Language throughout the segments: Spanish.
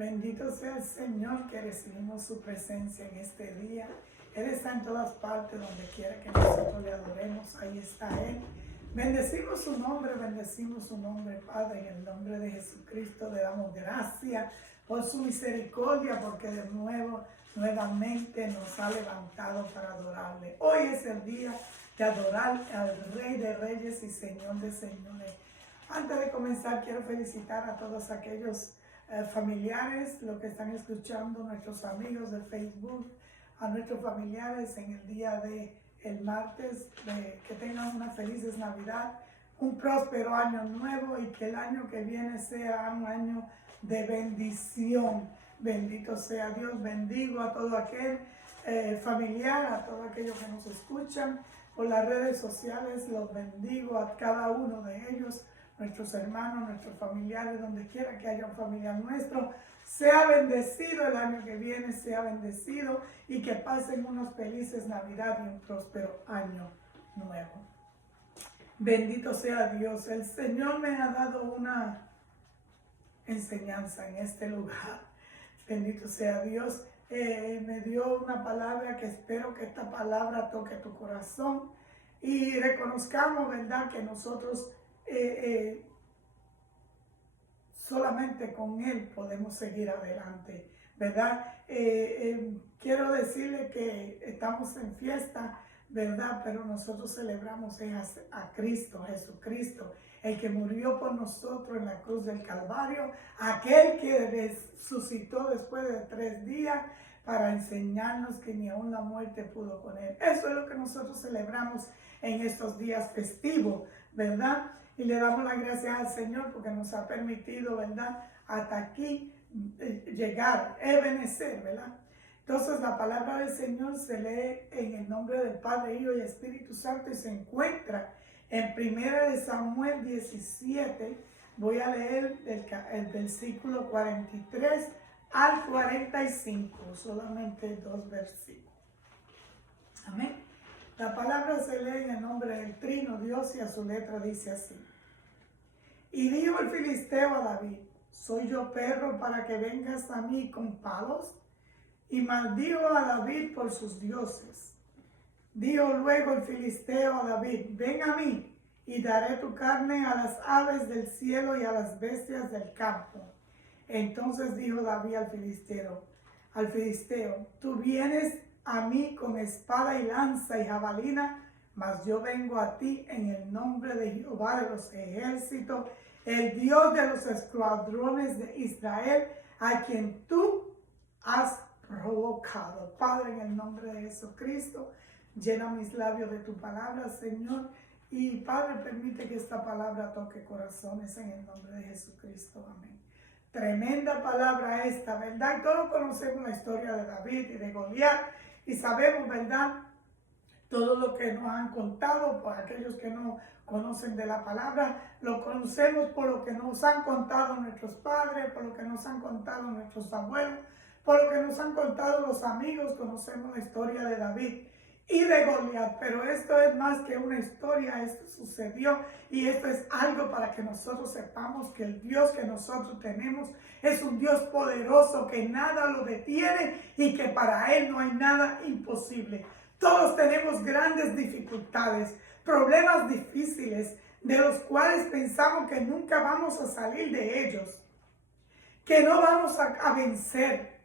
Bendito sea el Señor que recibimos su presencia en este día. Él está en todas partes, donde quiera que nosotros le adoremos, ahí está Él. Bendecimos su nombre, Padre, en el nombre de Jesucristo le damos gracias por su misericordia, porque de nuevamente nos ha levantado para adorarle. Hoy es el día de adorar al Rey de Reyes y Señor de Señores. Antes de comenzar, quiero felicitar a todos aquellos familiares, los que están escuchando, nuestros amigos de Facebook, a nuestros familiares en el día de el martes, que tengan una feliz Navidad, un próspero año nuevo y que el año que viene sea un año de bendición. Bendito sea Dios. Bendigo a todo aquel familiar, a todos aquellos que nos escuchan por las redes sociales. Los bendigo a cada uno de ellos, nuestros hermanos, nuestros familiares, donde quiera que haya un familiar nuestro. Sea bendecido el año que viene, sea bendecido y que pasen unos felices Navidad y un próspero año nuevo. Bendito sea Dios. El Señor me ha dado una enseñanza en este lugar. Bendito sea Dios. Me dio una palabra que espero que esta palabra toque tu corazón y reconozcamos, ¿verdad?, que nosotros solamente con Él podemos seguir adelante, ¿verdad? Quiero decirle que estamos en fiesta, ¿verdad? Pero nosotros celebramos a Cristo, Jesucristo, el que murió por nosotros en la cruz del Calvario, aquel que resucitó después de 3 días para enseñarnos que ni aun la muerte pudo con Él. Eso es lo que nosotros celebramos en estos días festivos, ¿verdad? Y le damos las gracias al Señor porque nos ha permitido, ¿verdad?, hasta aquí llegar, ebenecer, ¿verdad? Entonces la palabra del Señor se lee en el nombre del Padre, Hijo y Espíritu Santo y se encuentra en 1 Samuel 17. Voy a leer el versículo 43 al 45, solamente 2 versículos. Amén. La palabra se lee en el nombre del Trino Dios y a su letra dice así. Y dijo el filisteo a David: ¿soy yo perro para que vengas a mí con palos? Y maldijo a David por sus dioses. Dijo luego el filisteo a David: ven a mí y daré tu carne a las aves del cielo y a las bestias del campo. Entonces dijo David al filisteo: tú vienes a mí con espada y lanza y jabalina, mas yo vengo a ti en el nombre de Jehová de los ejércitos, el Dios de los escuadrones de Israel, a quien tú has provocado. Padre, en el nombre de Jesucristo, llena mis labios de tu palabra, Señor. Y Padre, permite que esta palabra toque corazones en el nombre de Jesucristo. Amén. Tremenda palabra esta, ¿verdad? Y todos conocemos la historia de David y de Goliat y sabemos, ¿verdad?, todo lo que nos han contado. Por aquellos que no conocen de la palabra, lo conocemos por lo que nos han contado nuestros padres, por lo que nos han contado nuestros abuelos, por lo que nos han contado los amigos. Conocemos la historia de David y de Goliat, pero esto es más que una historia. Esto sucedió y esto es algo para que nosotros sepamos que el Dios que nosotros tenemos es un Dios poderoso, que nada lo detiene y que para Él no hay nada imposible. Todos tenemos grandes dificultades, problemas difíciles, de los cuales pensamos que nunca vamos a salir de ellos, que no vamos a vencer,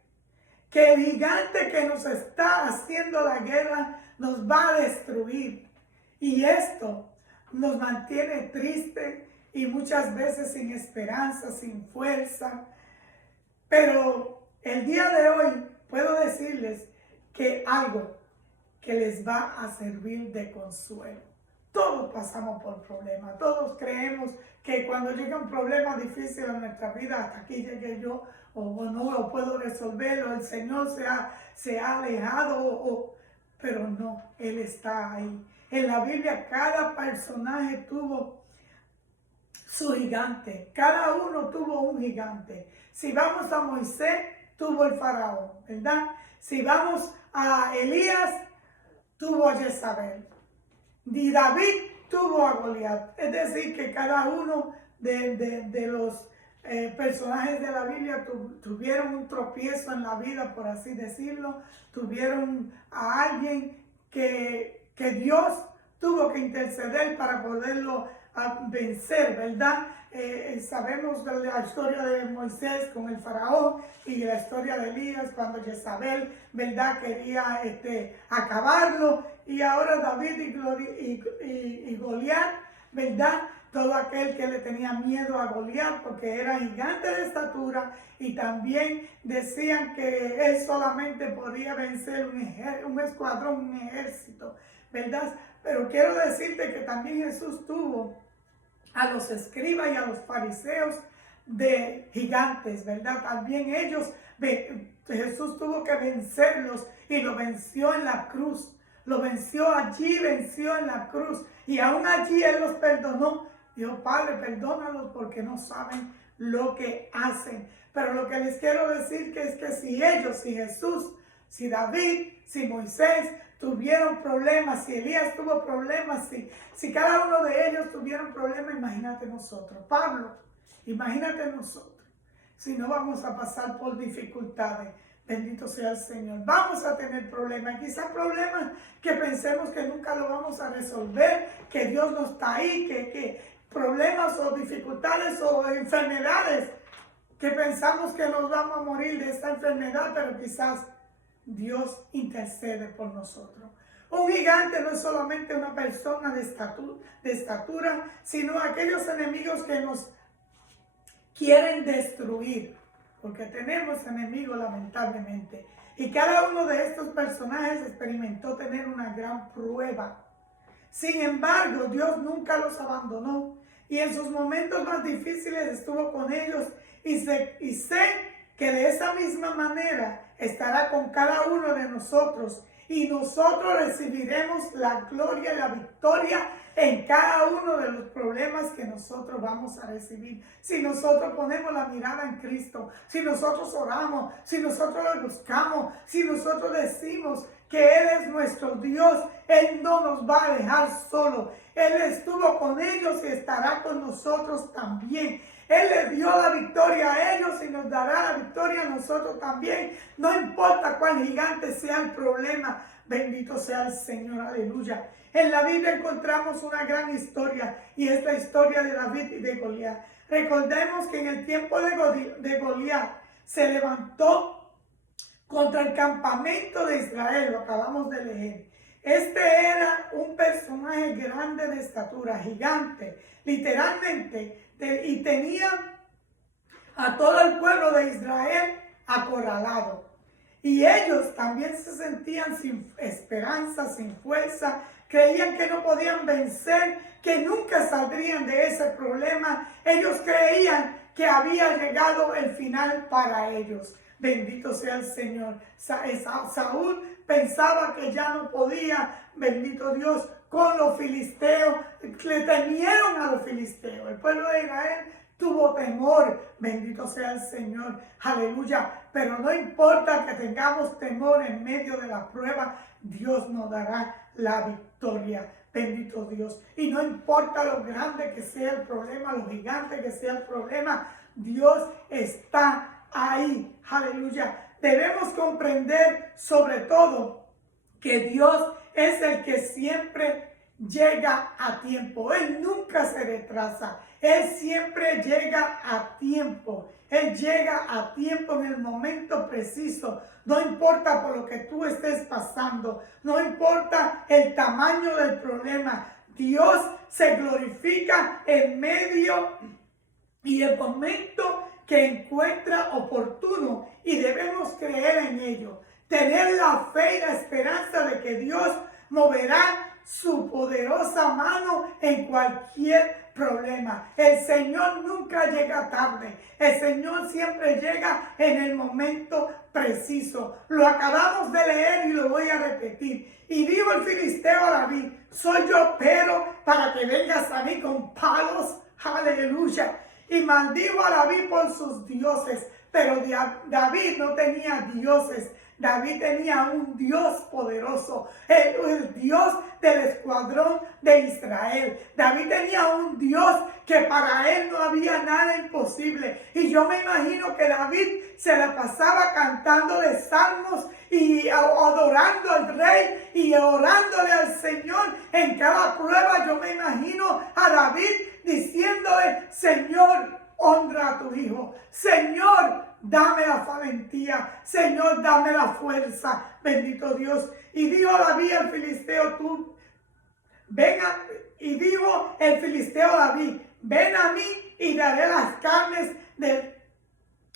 que el gigante que nos está haciendo la guerra nos va a destruir. Y esto nos mantiene tristes y muchas veces sin esperanza, sin fuerza. Pero el día de hoy puedo decirles que algo que les va a servir de consuelo. Todos pasamos por problemas, todos creemos que cuando llega un problema difícil en nuestra vida, hasta aquí llegué yo, o no lo puedo resolver, o el Señor se ha alejado, pero no, Él está ahí. En la Biblia cada personaje tuvo su gigante, cada uno tuvo un gigante. Si vamos a Moisés, tuvo el faraón, ¿verdad? Si vamos a Elías, tuvo a Jezabel. Y David tuvo a Goliat. Es decir, que cada uno de los personajes de la Biblia tuvieron un tropiezo en la vida, por así decirlo, tuvieron a alguien que Dios tuvo que interceder para poderlo vencer, ¿verdad? Sabemos de la historia de Moisés con el faraón y la historia de Elías cuando Jezabel, ¿verdad?, quería acabarlo, y ahora David y Goliat, ¿verdad? Todo aquel que le tenía miedo a Goliat porque era gigante de estatura, y también decían que él solamente podía vencer un escuadrón, un ejército, ¿verdad? Pero quiero decirte que también Jesús tuvo a los escribas y a los fariseos de gigantes, ¿verdad? También Jesús tuvo que vencerlos, y lo venció en la cruz. Lo venció allí, venció en la cruz, y aún allí Él los perdonó. Dijo: Padre, perdónalos porque no saben lo que hacen. Pero lo que les quiero decir es que si ellos, si Jesús, si David, si Moisés tuvieron problemas, si Elías tuvo problemas, si cada uno de ellos tuvieron problemas, imagínate nosotros. Pablo, imagínate nosotros. Si no vamos a pasar por dificultades, bendito sea el Señor. Vamos a tener problemas, quizás problemas que pensemos que nunca lo vamos a resolver, que Dios no está ahí, que problemas o dificultades o enfermedades que pensamos que nos vamos a morir de esta enfermedad, pero quizás Dios intercede por nosotros. Un gigante no es solamente una persona de estatura, sino aquellos enemigos que nos quieren destruir, porque tenemos enemigos lamentablemente. Y cada uno de estos personajes experimentó tener una gran prueba. Sin embargo, Dios nunca los abandonó, y en sus momentos más difíciles estuvo con ellos, y sé que de esa misma manera estará con cada uno de nosotros, y nosotros recibiremos la gloria y la victoria en cada uno de los problemas que nosotros vamos a recibir. Si nosotros ponemos la mirada en Cristo, si nosotros oramos, si nosotros lo buscamos, si nosotros decimos que Él es nuestro Dios, Él no nos va a dejar solo. Él estuvo con ellos y estará con nosotros también. Él les dio la victoria a ellos y nos dará la victoria a nosotros también. No importa cuán gigante sea el problema, bendito sea el Señor, aleluya. En la Biblia encontramos una gran historia, y es la historia de David y de Goliat. Recordemos que en el tiempo de Goliat se levantó contra el campamento de Israel, lo acabamos de leer. Este era un personaje grande de estatura, gigante, literalmente, y tenía a todo el pueblo de Israel acorralado. Y ellos también se sentían sin esperanza, sin fuerza, creían que no podían vencer, que nunca saldrían de ese problema. Ellos creían que había llegado el final para ellos. Bendito sea el Señor. Saúl pensaba que ya no podía, bendito Dios, con los filisteos. Le temieron a los filisteos. El pueblo de Israel tuvo temor, bendito sea el Señor, aleluya. Pero no importa que tengamos temor en medio de la prueba, Dios nos dará la victoria, bendito Dios. Y no importa lo grande que sea el problema, lo gigante que sea el problema, Dios está ahí, aleluya. Debemos comprender sobre todo que Dios es el que siempre llega a tiempo. Él nunca se retrasa. Él siempre llega a tiempo. Él llega a tiempo en el momento preciso. No importa por lo que tú estés pasando. No importa el tamaño del problema. Dios se glorifica en medio y el momento que encuentra oportuno, y debemos creer en ello. Tener la fe y la esperanza de que Dios moverá su poderosa mano en cualquier problema. El Señor nunca llega tarde. El Señor siempre llega en el momento preciso. Lo acabamos de leer y lo voy a repetir. Y dijo el filisteo a David: soy yo pero para que vengas a mí con palos. Aleluya. Y maldijo a David por sus dioses. Pero David no tenía dioses. David tenía un Dios poderoso, el Dios del escuadrón de Israel. David tenía un Dios que para él no había nada imposible. Y yo me imagino que David se la pasaba cantando de salmos y adorando al rey y orándole al Señor en cada prueba. Yo me imagino a David diciéndole: Señor, honra a tu hijo. Señor, dame la valentía. Señor, dame la fuerza. Bendito Dios. Y dijo David al filisteo: y dijo el filisteo a David: ven a mí y daré las carnes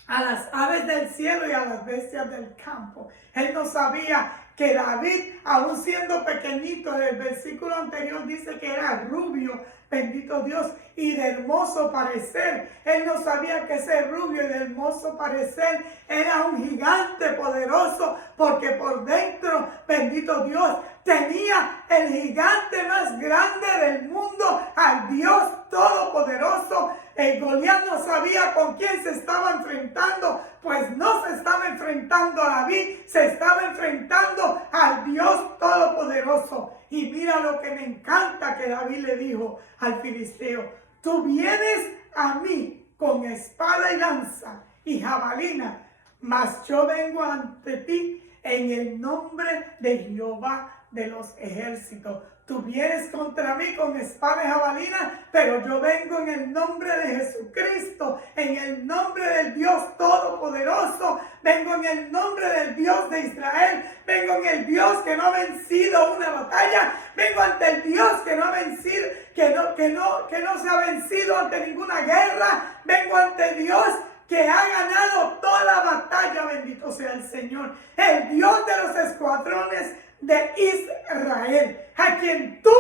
a las aves del cielo y a las bestias del campo. Él no sabía que David, aún siendo pequeñito, en el versículo anterior dice que era rubio, bendito Dios, y de hermoso parecer. Él no sabía que ese rubio y de hermoso parecer era un gigante poderoso, porque por dentro, bendito Dios, tenía el gigante más grande del mundo, al Dios todopoderoso. Goliat no sabía con quién se estaba enfrentando, pues no se estaba enfrentando a David, se estaba enfrentando al Dios todopoderoso. Y mira lo que me encanta que David le dijo al filisteo: tú vienes a mí con espada y lanza y jabalina, mas yo vengo ante ti en el nombre de Jehová de los ejércitos. Tú vienes contra mí con espada y jabalina, pero yo vengo en el nombre de Jesucristo, en el nombre del Dios Todopoderoso, vengo en el nombre del Dios de Israel, vengo en el Dios que no ha vencido una batalla, vengo ante el Dios que no ha vencido, que no se ha vencido ante ninguna guerra, vengo ante Dios que ha ganado toda la batalla, bendito sea el Señor, el Dios de los escuadrones de Israel, a quien tú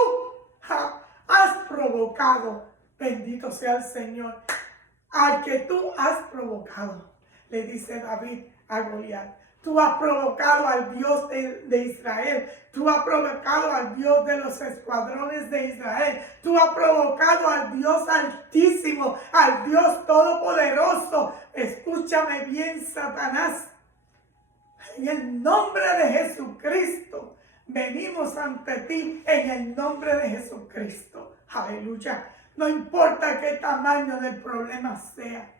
has provocado, bendito sea el Señor, al que tú has provocado, le dice David a Goliat. Tú has provocado al Dios de Israel. Tú has provocado al Dios de los escuadrones de Israel. Tú has provocado al Dios altísimo, al Dios todopoderoso. Escúchame bien, Satanás. En el nombre de Jesucristo, venimos ante ti en el nombre de Jesucristo. Aleluya. No importa qué tamaño del problema sea.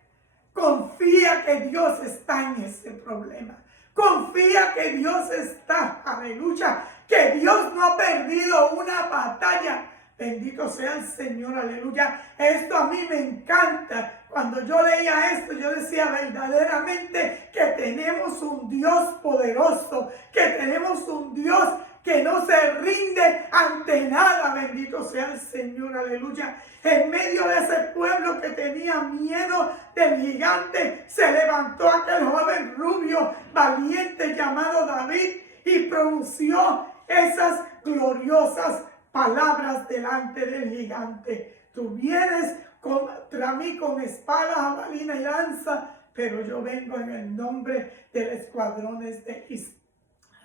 Confía que Dios está en ese problema. Confía que Dios está, aleluya, que Dios no ha perdido una batalla. Bendito sea el Señor, aleluya. Esto a mí me encanta. Cuando yo leía esto, yo decía verdaderamente que tenemos un Dios poderoso, que tenemos un Dios que no se rinde ante nada. Bendito sea el Señor, aleluya. En medio de ese pueblo que tenía miedo del gigante, se levantó aquel joven rubio, valiente, llamado David, y pronunció esas gloriosas palabras delante del gigante. Tú vienes contra mí con espada, jabalina y lanza, pero yo vengo en el nombre de los escuadrones de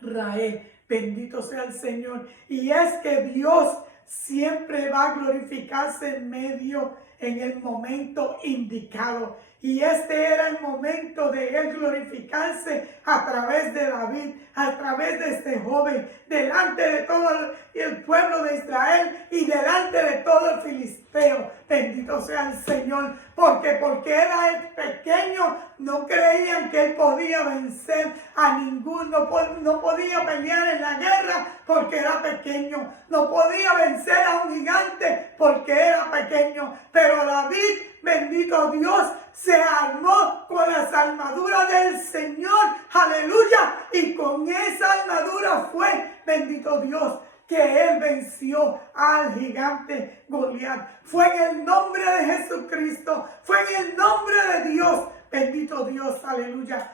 Israel. Bendito sea el Señor. Y es que Dios siempre va a glorificarse en el momento indicado. Y este era el momento de él glorificarse a través de David, a través de este joven, delante de todo el pueblo de Israel y delante de todo el filisteo. Bendito sea el Señor, porque era el pequeño, no creían que él podía vencer a ninguno, no podía pelear en la guerra porque era pequeño, no podía vencer a un gigante porque era pequeño, pero David, bendito Dios, se armó con las armaduras del Señor, aleluya, y con esa armadura fue, bendito Dios, que él venció al gigante Goliat. Fue en el nombre de Jesucristo, fue en el nombre de Dios, bendito Dios, aleluya.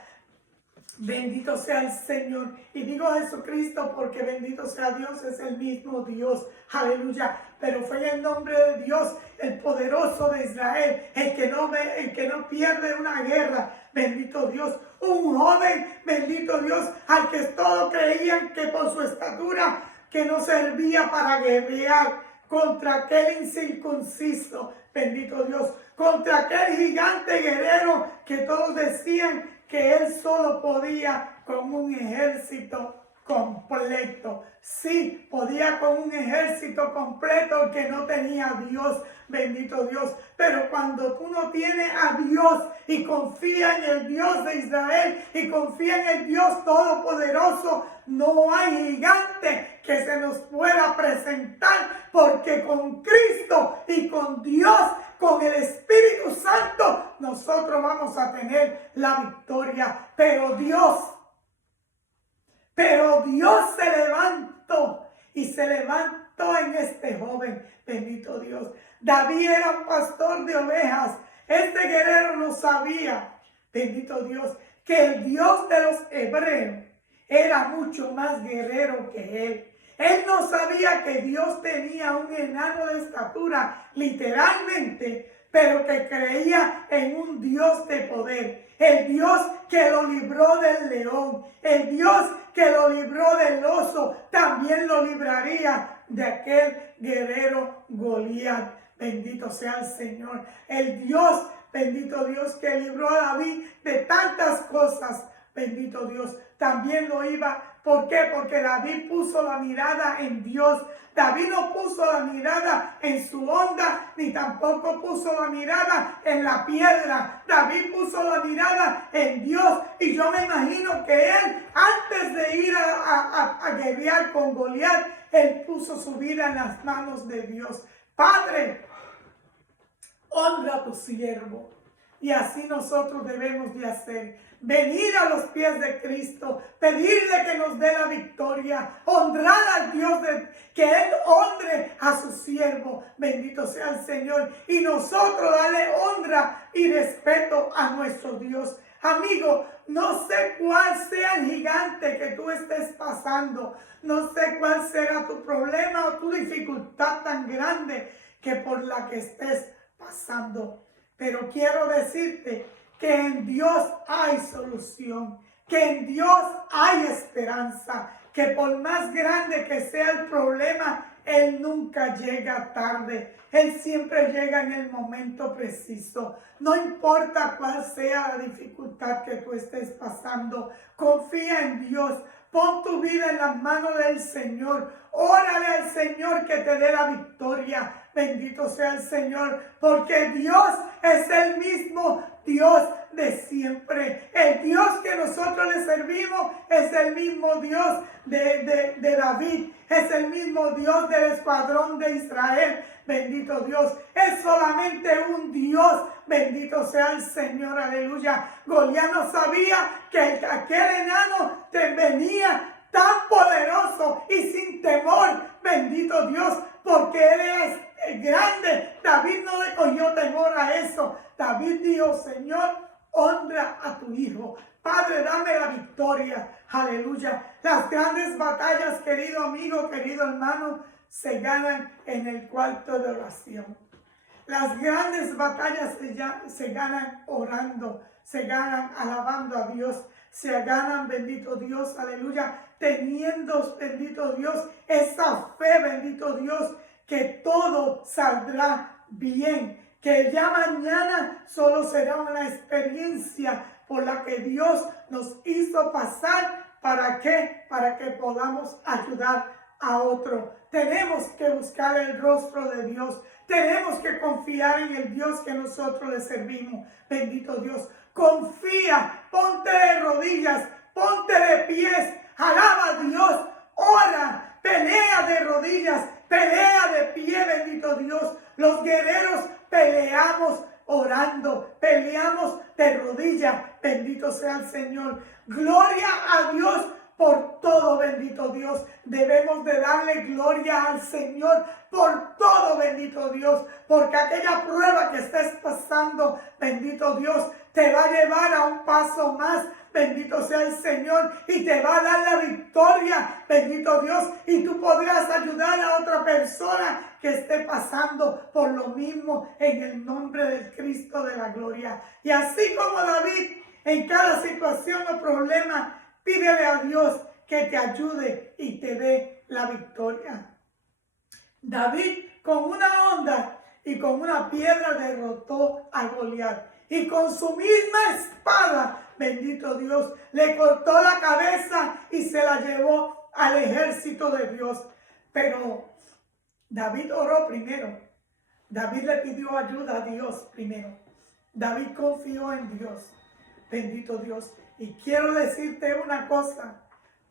Bendito sea el Señor. Y digo Jesucristo porque bendito sea Dios, es el mismo Dios. Aleluya. Pero fue en el nombre de Dios, el poderoso de Israel, el que no pierde una guerra. Bendito Dios. Un joven, bendito Dios, al que todos creían que por su estatura que no servía para guerrear contra aquel incircunciso. Bendito Dios. Contra aquel gigante guerrero que todos decían que él solo podía con un ejército completo. Sí, podía con un ejército completo que no tenía a Dios, bendito Dios. Pero cuando tú no tienes a Dios y confía en el Dios de Israel y confía en el Dios todopoderoso, no hay gigante que se nos pueda presentar, porque con Cristo y con Dios, con el Espíritu Santo, nosotros vamos a tener la victoria. Pero Dios se levantó y se levantó en este joven, bendito Dios. David era un pastor de ovejas. Este guerrero no sabía, bendito Dios, que el Dios de los hebreos era mucho más guerrero que él. Él no sabía que Dios tenía un enano de estatura, literalmente, pero que creía en un Dios de poder. El Dios que lo libró del león, el Dios que lo libró del oso, también lo libraría de aquel guerrero Goliat. Bendito sea el Señor. El Dios, bendito Dios, que libró a David de tantas cosas. Bendito Dios, también lo iba. ¿Por qué? Porque David puso la mirada en Dios. David no puso la mirada en su onda, ni tampoco puso la mirada en la piedra. David puso la mirada en Dios. Y yo me imagino que él, antes de ir a guerrear con Goliat, él puso su vida en las manos de Dios. Padre, honra a tu siervo. Y así nosotros debemos de hacer. Venir a los pies de Cristo, pedirle que nos dé la victoria, honrar al Dios, que Él honre a su siervo. Bendito sea el Señor. Y nosotros darle honra y respeto a nuestro Dios. Amigo, no sé cuál sea el gigante que tú estés pasando. No sé cuál será tu problema o tu dificultad tan grande que por la que estés pasando. Pero quiero decirte que en Dios hay solución, que en Dios hay esperanza, que por más grande que sea el problema, Él nunca llega tarde. Él siempre llega en el momento preciso. No importa cuál sea la dificultad que tú estés pasando, confía en Dios. Pon tu vida en las manos del Señor. Órale al Señor que te dé la victoria. Bendito sea el Señor, porque Dios es el mismo Dios de siempre. El Dios que nosotros le servimos es el mismo Dios de David. Es el mismo Dios del escuadrón de Israel. Bendito Dios. Es solamente un Dios. Bendito sea el Señor. Aleluya. Goliat no sabía que aquel enano te venía tan poderoso y sin temor. Bendito Dios. Porque Él es grande. David no le cogió temor a eso. David dijo: Señor, honra a tu hijo. Padre, dame la victoria. Aleluya. Las grandes batallas, querido amigo, querido hermano, se ganan en el cuarto de oración. Las grandes batallas se ganan orando, se ganan alabando a Dios, se ganan, bendito Dios, aleluya, teniendo, bendito Dios, esa fe, bendito Dios, que todo saldrá bien, que ya mañana solo será una experiencia por la que Dios nos hizo pasar. ¿Para qué? Para que podamos ayudar a otro. Tenemos que buscar el rostro de Dios. Tenemos que confiar en el Dios que nosotros le servimos. Bendito Dios. Confía, ponte de rodillas, ponte de pies, alaba a Dios, ora, pelea de rodillas, pelea de pie, bendito Dios. Los guerreros peleamos orando, peleamos de rodillas, bendito sea el Señor. Gloria a Dios por todo, bendito Dios. Debemos de darle gloria al Señor por todo, bendito Dios, porque aquella prueba que estés pasando, bendito Dios, te va a llevar a un paso más, bendito sea el Señor, y te va a dar la victoria, bendito Dios, y tú podrás ayudar a otra persona que esté pasando por lo mismo en el nombre del Cristo de la gloria. Y así como David, en cada situación o problema, pídele a Dios que te ayude y te dé la victoria. David con una honda y con una piedra derrotó a Goliat. Y con su misma espada, bendito Dios, le cortó la cabeza y se la llevó al ejército de Dios. Pero David oró primero. David le pidió ayuda a Dios primero. David confió en Dios. Bendito Dios. Y quiero decirte una cosa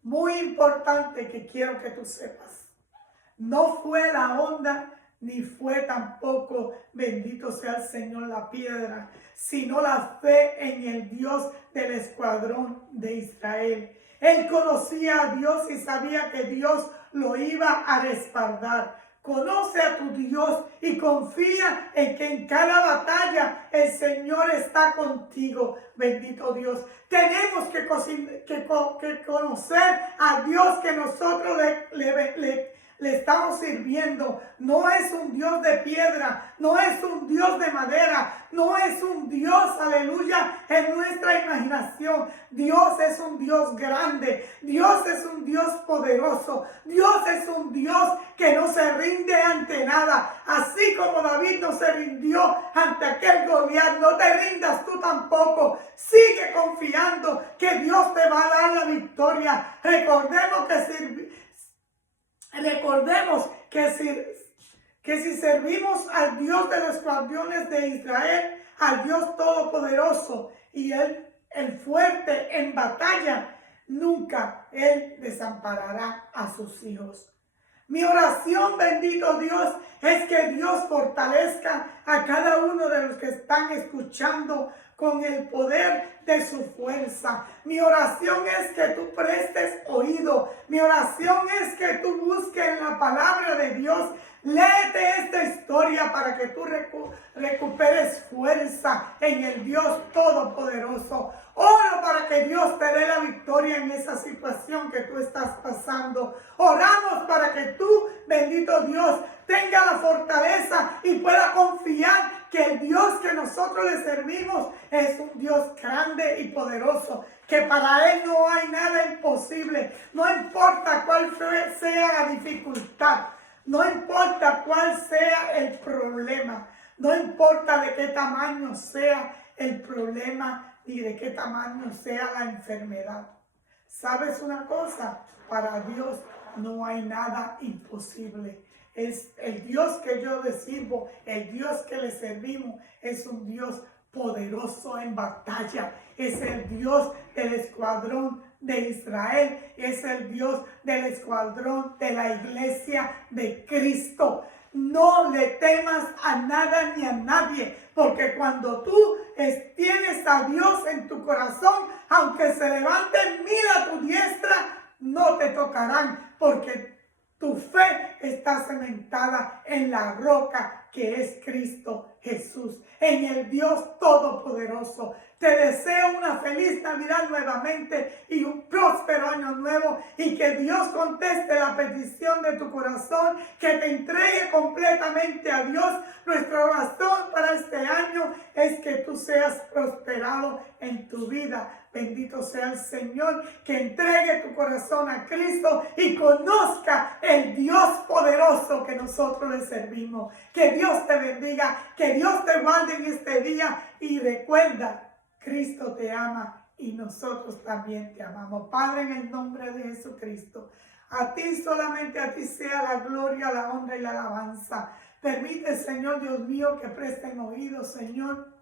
muy importante que quiero que tú sepas. No fue la onda, ni fue tampoco, bendito sea el Señor, la piedra, sino la fe en el Dios del escuadrón de Israel. Él conocía a Dios y sabía que Dios lo iba a respaldar. Conoce a tu Dios y confía en que en cada batalla el Señor está contigo. Bendito Dios. Tenemos que conocer a Dios que nosotros le estamos sirviendo. No es un Dios de piedra, no es un Dios de madera, no es un Dios, aleluya, en nuestra imaginación. Dios es un Dios grande, Dios es un Dios poderoso, Dios es un Dios que no se rinde ante nada. Así como David no se rindió ante aquel Goliat, no te rindas tú tampoco. Sigue confiando que Dios te va a dar la victoria. Recordemos que si servimos al Dios de los escuadrones de Israel, al Dios todopoderoso y el fuerte en batalla, nunca Él desamparará a sus hijos. Mi oración, bendito Dios, es que Dios fortalezca a cada uno de los que están escuchando con el poder de su fuerza. Mi oración es que tú prestes oído. Mi oración es que tú busques en la palabra de Dios. Léete esta historia para que tú recuperes fuerza en el Dios Todopoderoso. Oro para que Dios te dé la victoria en esa situación que tú estás pasando. Oramos para que tú, bendito Dios, tenga la fortaleza y pueda confiar que el Dios que nosotros le servimos es un Dios grande y poderoso, que para Él no hay nada imposible. No importa cuál sea la dificultad, no importa cuál sea el problema, no importa de qué tamaño sea el problema ni de qué tamaño sea la enfermedad. ¿Sabes una cosa? Para Dios no hay nada imposible. Es el Dios que yo le sirvo, el Dios que le servimos, es un Dios poderoso en batalla. Es el Dios del escuadrón de Israel, es el Dios del escuadrón de la iglesia de Cristo. No le temas a nada ni a nadie, porque cuando tú tienes a Dios en tu corazón, aunque se levanten 1000 a tu diestra, no te tocarán, porque tu fe está cimentada en la roca que es Cristo Jesús, en el Dios Todopoderoso. Te deseo una feliz Navidad nuevamente y un próspero año nuevo, y que Dios conteste la petición de tu corazón, que te entregue completamente a Dios. Nuestra oración para este año es que tú seas prosperado en tu vida. Bendito sea el Señor, que entregue tu corazón a Cristo y conozca el Dios poderoso que nosotros le servimos. Que Dios te bendiga, que Dios te guarde en este día, y recuerda, Cristo te ama y nosotros también te amamos. Padre, en el nombre de Jesucristo, a ti, solamente a ti sea la gloria, la honra y la alabanza. Permite, Señor Dios mío, que presten oídos, Señor.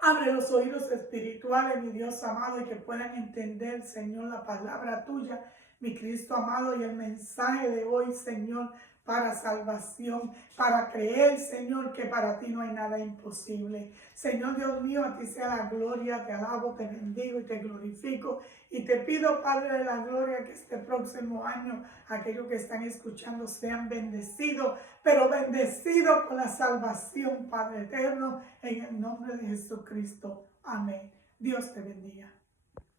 Abre los oídos espirituales, mi Dios amado, y que puedan entender, Señor, la palabra tuya, mi Cristo amado, y el mensaje de hoy, Señor, para salvación, para creer, Señor, que para ti no hay nada imposible. Señor Dios mío, a ti sea la gloria, te alabo, te bendigo y te glorifico. Y te pido, Padre de la gloria, que este próximo año aquellos que están escuchando sean bendecidos, pero bendecidos con la salvación, Padre eterno, en el nombre de Jesucristo. Amén. Dios te bendiga.